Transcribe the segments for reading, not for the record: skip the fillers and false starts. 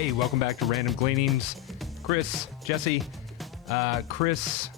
Hey, welcome back to Random Gleanings. Chris, Jesse, Chris,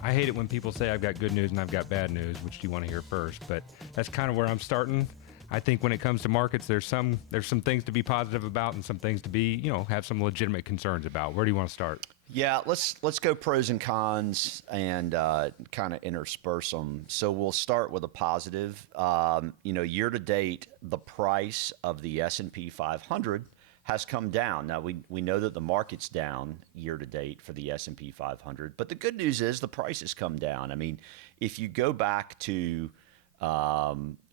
I hate it when people say I've got good news and I've got bad news. Which do you want to hear first? But that's kind of where I'm starting. I think when it comes to markets, there's some things to be positive about and some things to be, have some legitimate concerns about. Where do you want to start? Yeah, let's go pros and cons and kind of intersperse them. So we'll start with a positive. Year to date, the price of the S&P 500 has come down. Now we know that the market's down year to date for the S&P 500, but the good news is the price has come down. I mean, if you go back to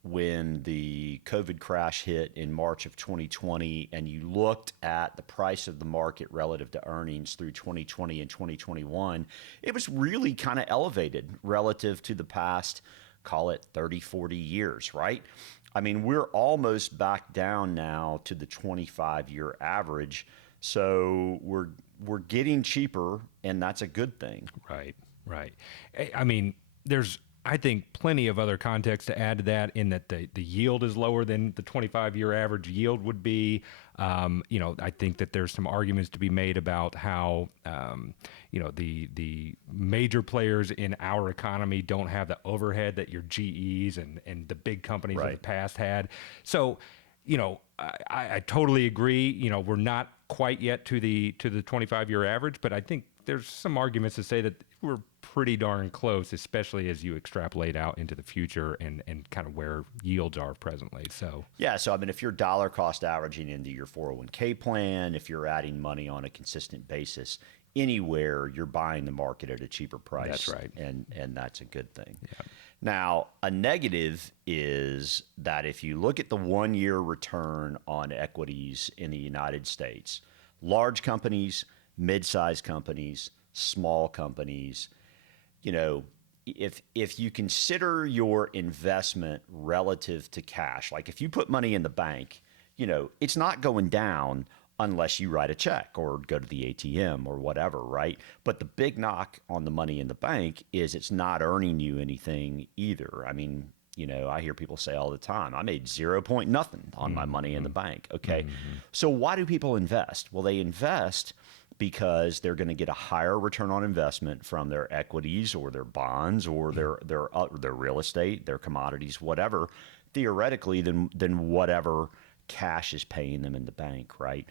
when the COVID crash hit in March of 2020, and you looked at the price of the market relative to earnings through 2020 and 2021, it was really kind of elevated relative to the past, call it 30, 40 years, right? I mean, we're almost back down now to the 25-year average. So we're getting cheaper, and that's a good thing. Right. I mean, there's, I think, plenty of other context to add to that, in that the yield is lower than the 25-year average yield would be. I think that there's some arguments to be made about how, the major players in our economy don't have the overhead that your GEs and the big companies of the past had. So, I totally agree. We're not quite yet to the 25-year average, but I think there's some arguments to say that we're pretty darn close, especially as you extrapolate out into the future and kind of where yields are presently. So I mean, if you're dollar cost averaging into your 401k plan, if you're adding money on a consistent basis, anywhere you're buying the market at a cheaper price. That's right. And that's a good thing. Yeah. Now, a negative is that if you look at the 1-year return on equities in the United States, large companies, mid-sized companies, small companies, if you consider your investment relative to cash, like if you put money in the bank, it's not going down unless you write a check or go to the ATM or whatever, right? But the big knock on the money in the bank is it's not earning you anything either. I mean, I hear people say all the time, I made 0 point nothing on my money in the bank. Okay. So why do people invest? Well, they invest because they're going to get a higher return on investment from their equities or their bonds or their real estate, their commodities, whatever, theoretically, than whatever cash is paying them in the bank, right?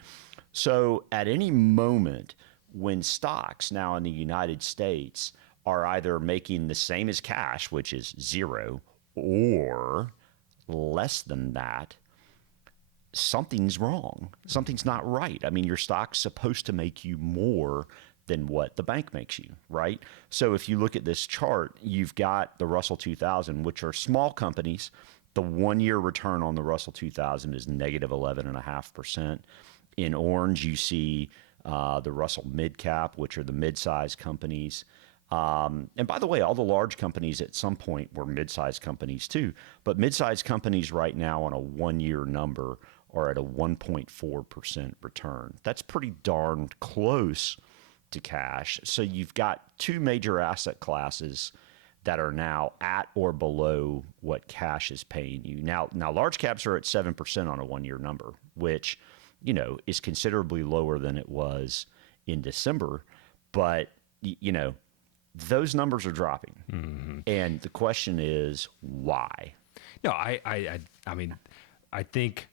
So at any moment when stocks now in the United States are either making the same as cash, which is 0, or less than that, something's wrong. Something's not right. I mean, your stock's supposed to make you more than what the bank makes you, right? So if you look at this chart, you've got the Russell 2000, which are small companies. The 1-year return on the Russell 2000 is negative 11.5%. In orange, you see the Russell Mid Cap, which are the mid-sized companies. And by the way, all the large companies at some point were mid-sized companies too. But mid-sized companies right now on a 1-year number are at a 1.4% return. That's pretty darn close to cash. So you've got two major asset classes that are now at or below what cash is paying you. Now large caps are at 7% on a 1-year number, which, is considerably lower than it was in December. But, those numbers are dropping. Mm-hmm. And the question is why? No, I mean, I think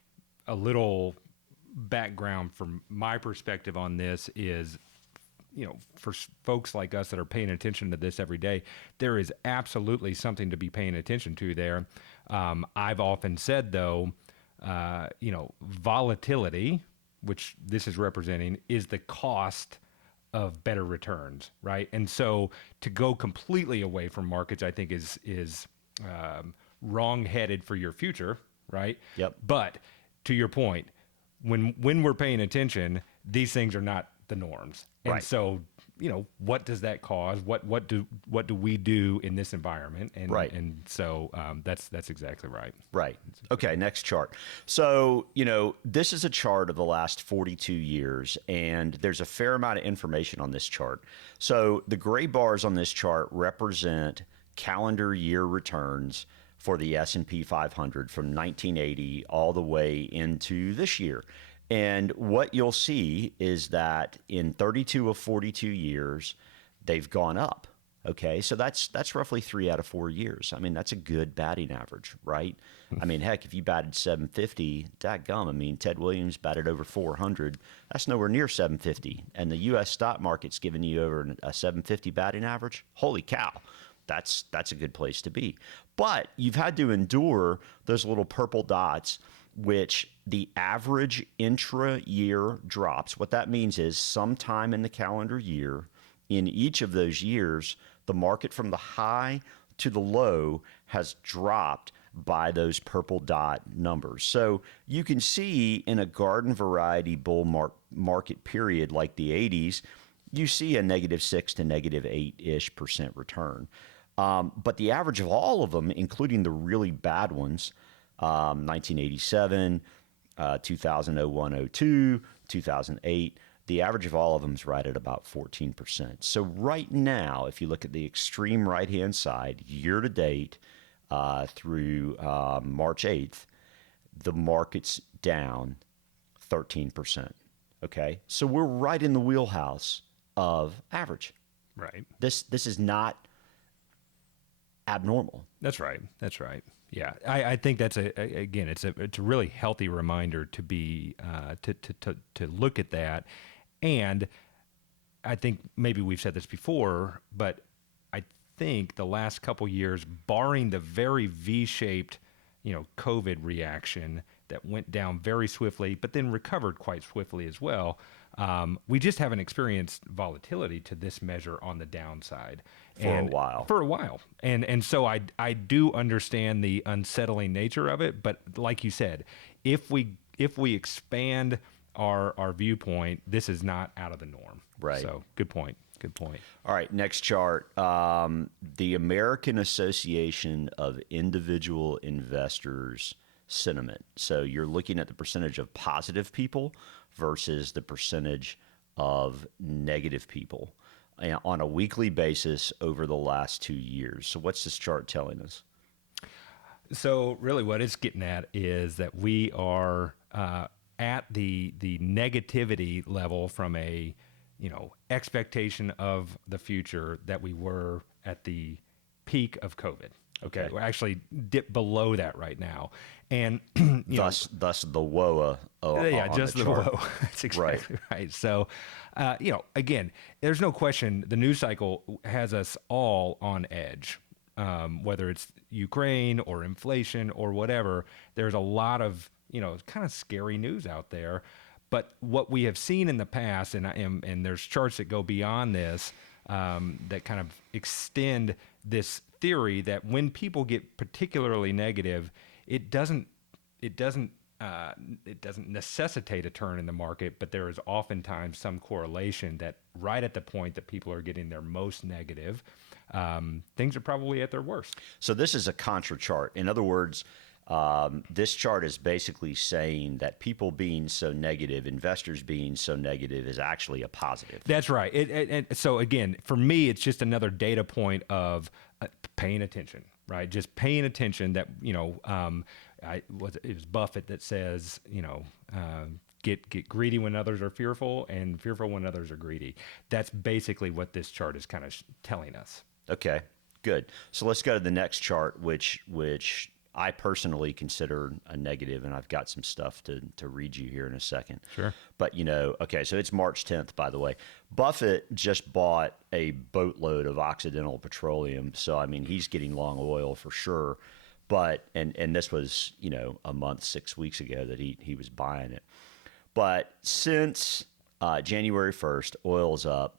a little background from my perspective on this is, for folks like us that are paying attention to this every day, there is absolutely something to be paying attention to there. I've often said, though, volatility, which this is representing, is the cost of better returns, right? And so to go completely away from markets, I think is wrong-headed for your future, right? Yep. But to your point, when we're paying attention, these things are not the norms. And right. So, what does that cause? What do we do in this environment? And right. And so that's exactly right. Right. Okay. Next chart. So, this is a chart of the last 42 years, and there's a fair amount of information on this chart. So the gray bars on this chart represent calendar year returns for the S&P 500 from 1980 all the way into this year. And what you'll see is that in 32 of 42 years, they've gone up. Okay, so that's roughly 3 out of 4 years. I mean, that's a good batting average, right? I mean, heck, if you batted 750, dadgum. I mean, Ted Williams batted over 400. That's nowhere near 750. And the U.S. stock market's giving you over a 750 batting average. Holy cow, that's a good place to be. But you've had to endure those little purple dots, which the average intra-year drops. What that means is sometime in the calendar year, in each of those years, the market from the high to the low has dropped by those purple dot numbers. So you can see in a garden variety bull market period like the 80s, you see a -6 to -8-ish% return. But the average of all of them, including the really bad ones, 1987, 2001, 02, 2008, the average of all of them is right at about 14%. So right now, if you look at the extreme right-hand side, year to date through March 8th, the market's down 13%. Okay, so we're right in the wheelhouse of average. Right. This is not abnormal. That's right. That's right. Yeah, I think that's again, it's a really healthy reminder to be to look at that, and I think maybe we've said this before, but I think the last couple years, barring the very V-shaped, COVID reaction that went down very swiftly, but then recovered quite swiftly as well. We just haven't experienced volatility to this measure on the downside For a while. And so I do understand the unsettling nature of it, but like you said, if we expand our viewpoint, this is not out of the norm. Right. So good point. Good point. All right, next chart. The American Association of Individual Investors sentiment. So you're looking at the percentage of positive people versus the percentage of negative people on a weekly basis over the last 2 years. So what's this chart telling us? So really what it's getting at is that we are at the negativity level from a expectation of the future that we were at the peak of COVID. Okay. We're actually dipped below that right now. And thus the WOA. Yeah, just the WOA. That's exactly right. So, again, there's no question the news cycle has us all on edge. Whether it's Ukraine or inflation or whatever, there's a lot of, kind of scary news out there. But what we have seen in the past, and there's charts that go beyond this, that kind of extend this theory that when people get particularly negative, it doesn't necessitate a turn in the market, but there is oftentimes some correlation that right at the point that people are getting their most negative, things are probably at their worst. So this is a contra chart. In other words, this chart is basically saying that people being so negative, investors being so negative, is actually a positive. That's right. So again, for me, it's just another data point of paying attention, right? Just paying attention that, it was Buffett that says, get greedy when others are fearful and fearful when others are greedy. That's basically what this chart is kind of telling us. Okay, good. So let's go to the next chart, which I personally consider a negative, and I've got some stuff to read you here in a second. Sure. But, okay, so it's March 10th, by the way. Buffett just bought a boatload of Occidental Petroleum, so, I mean, he's getting long oil for sure. But, and this was, a month, 6 weeks ago that he was buying it. But since January 1st, oil's up,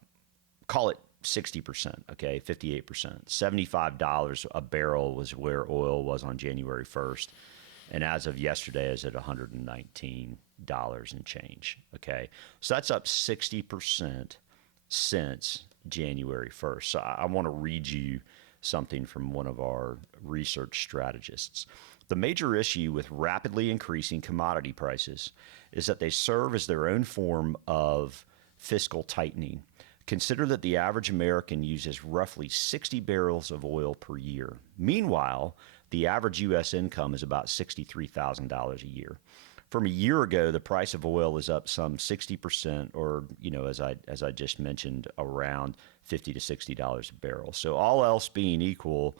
call it 60%, okay, 58%. $75 a barrel was where oil was on January 1st. And as of yesterday, is at $119 and change, okay? So that's up 60% since January 1st. So I want to read you something from one of our research strategists. The major issue with rapidly increasing commodity prices is that they serve as their own form of fiscal tightening. Consider that the average American uses roughly 60 barrels of oil per year. Meanwhile, the average U.S. income is about $63,000 a year. from a year ago, the price of oil is up some 60%, or as I just mentioned, around $50 to $60 a barrel. So all else being equal,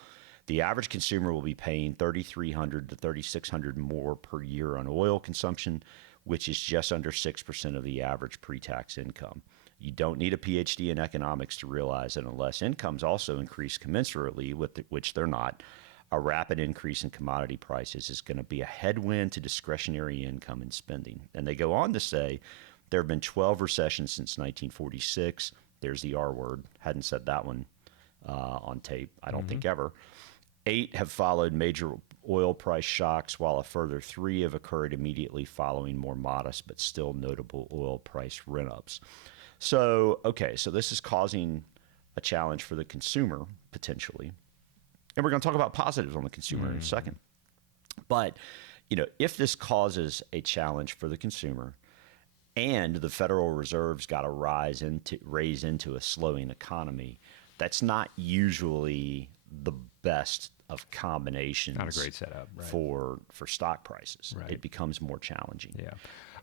the average consumer will be paying $3,300 to $3,600 more per year on oil consumption, which is just under 6% of the average pre-tax income. You don't need a PhD in economics to realize that unless incomes also increase commensurately, which they're not, a rapid increase in commodity prices is going to be a headwind to discretionary income and spending. And they go on to say there have been 12 recessions since 1946. There's the R word. Hadn't said that one on tape, I don't think ever. 8 have followed major oil price shocks, while a further 3 have occurred immediately following more modest but still notable oil price run-ups. So this is causing a challenge for the consumer, potentially. And we're going to talk about positives on the consumer in a second. But, if this causes a challenge for the consumer and the Federal Reserve's got to raise into a slowing economy, that's not usually the best of combinations. Not a great setup, right? for stock prices. Right. It becomes more challenging. Yeah.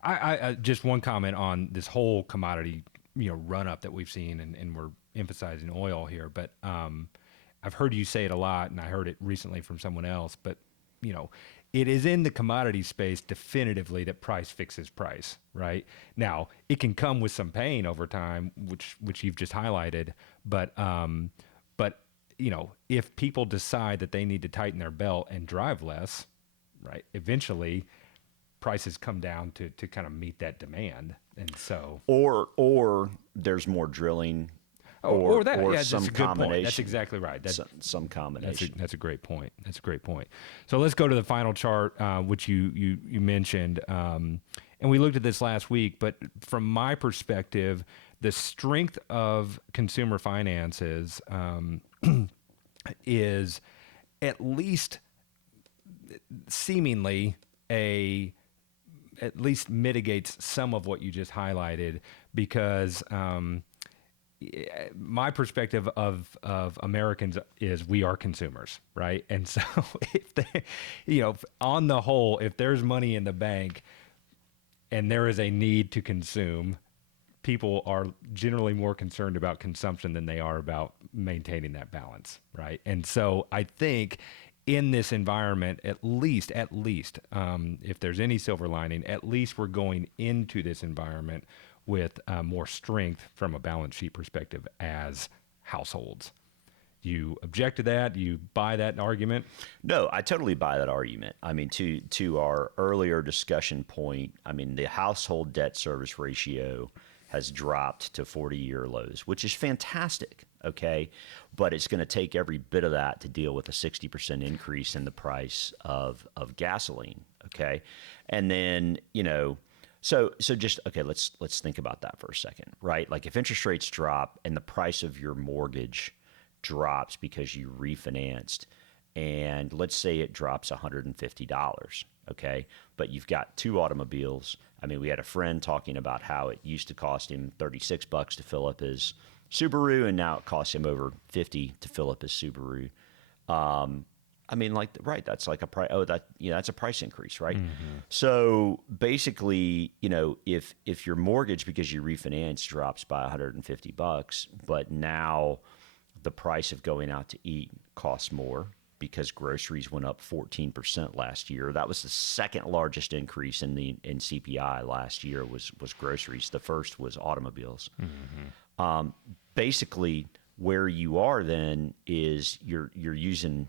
I just one comment on this whole commodity, run up that we've seen, and we're emphasizing oil here, but I've heard you say it a lot, and I heard it recently from someone else, but it is in the commodity space definitively that price fixes price, right? Now, it can come with some pain over time, which you've just highlighted, but if people decide that they need to tighten their belt and drive less, right, eventually prices come down to kind of meet that demand. And so, or there's more drilling, or that, or yeah, some that's a good combination. Point. That's exactly right. Some combination. That's a great point. That's a great point. So let's go to the final chart, which you mentioned, and we looked at this last week. But from my perspective, the strength of consumer finances is at least seemingly at least mitigates some of what you just highlighted, because my perspective of Americans is we are consumers, right? And so if they, on the whole, if there's money in the bank and there is a need to consume, people are generally more concerned about consumption than they are about maintaining that balance, right? And so I think in this environment, at least, if there's any silver lining, at least we're going into this environment with more strength from a balance sheet perspective as households. You object to that? You buy that argument? No, I totally buy that argument. I mean, to our earlier discussion point, I mean, the household debt service ratio has dropped to 40-year lows, which is fantastic, okay? But it's going to take every bit of that to deal with a 60% increase in the price of gasoline, okay? And then, so just, okay, let's think about that for a second, right? Like if interest rates drop and the price of your mortgage drops because you refinanced, and let's say it drops $150, okay? But you've got 2 automobiles. I mean, we had a friend talking about how it used to cost him $36 to fill up his Subaru, and now it costs him over $50 to fill up his Subaru. I mean, right, that's like a price. Oh, that's a price increase, right? Mm-hmm. So basically, if your mortgage, because you refinance, drops by $150, but now the price of going out to eat costs more because groceries went up 14% last year. That was the second largest increase in CPI last year was groceries. The first was automobiles. Mm-hmm. Basically, where you are then is you're using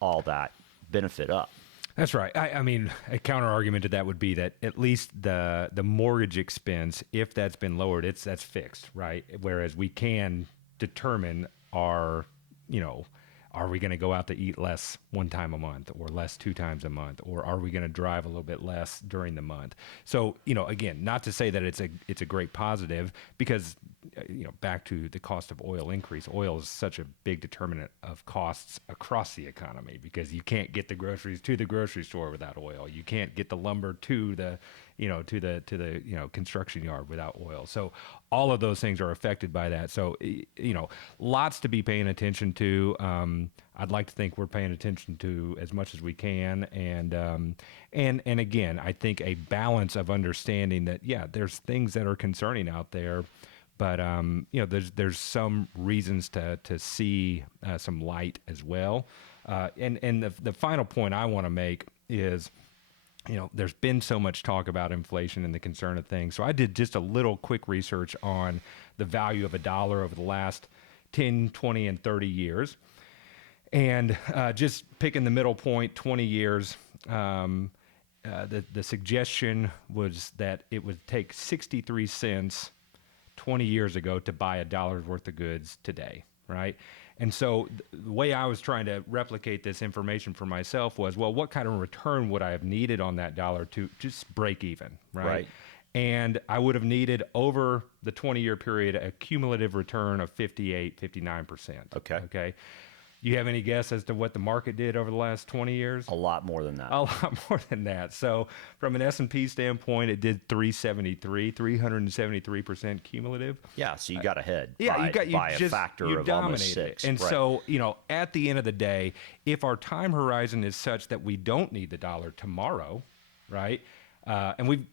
all that benefit up. That's right. I mean, a counter argument to that would be that at least the mortgage expense, if that's been lowered, that's fixed, right? Whereas we can determine are we going to go out to eat less one time a month, or less 2 times a month, or are we going to drive a little bit less during the month? So, again, not to say that it's a great positive, because back to the cost of oil increase. Oil is such a big determinant of costs across the economy, because you can't get the groceries to the grocery store without oil. You can't get the lumber to the construction yard without oil. So all of those things are affected by that. So, lots to be paying attention to. I'd like to think we're paying attention to as much as we can, and again, I think a balance of understanding that there's things that are concerning out there, but there's some reasons to see some light as well, and the final point I want to make is, there's been so much talk about inflation and the concern of things. So I did just a little quick research on the value of a dollar over the last 10, 20, and 30 years. And just picking the middle point, 20 years, the suggestion was that it would take 63 cents 20 years ago to buy a dollar's worth of goods today, right? And so the way I was trying to replicate this information for myself was, well, what kind of return would I have needed on that dollar to just break even, right? And I would have needed over the 20-year period a cumulative return of 59%. Okay. You have any guess as to what the market did over the last 20 years? A lot more than that. A lot more than that. So from an S&P standpoint, it did 373% cumulative. Yeah, so you got ahead by a factor of almost 6. And so, at the end of the day, if our time horizon is such that we don't need the dollar tomorrow, right? And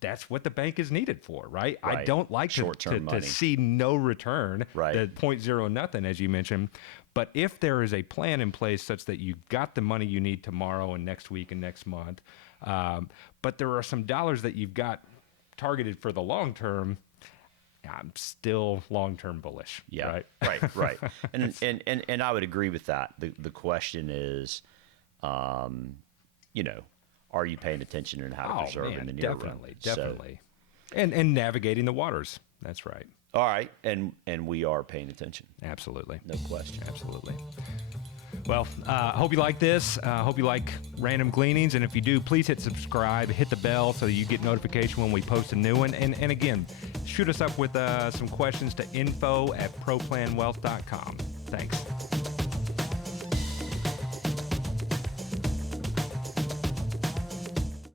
that's what the bank is needed for, right? I don't like to see no return, the 0.0 nothing, as you mentioned. But if there is a plan in place such that you've got the money you need tomorrow and next week and next month, but there are some dollars that you've got targeted for the long term, I'm still long-term bullish. Yeah, right. And I would agree with that. The question is, are you paying attention and how to preserve in the near run? Definitely. And navigating the waters. That's right. All right, and we are paying attention. Absolutely. No question. Absolutely. Well, I hope you like this. I hope you like Random Gleanings. And if you do, please hit subscribe, hit the bell so that you get notification when we post a new one. And again, shoot us up with some questions to info@proplanwealth.com. Thanks.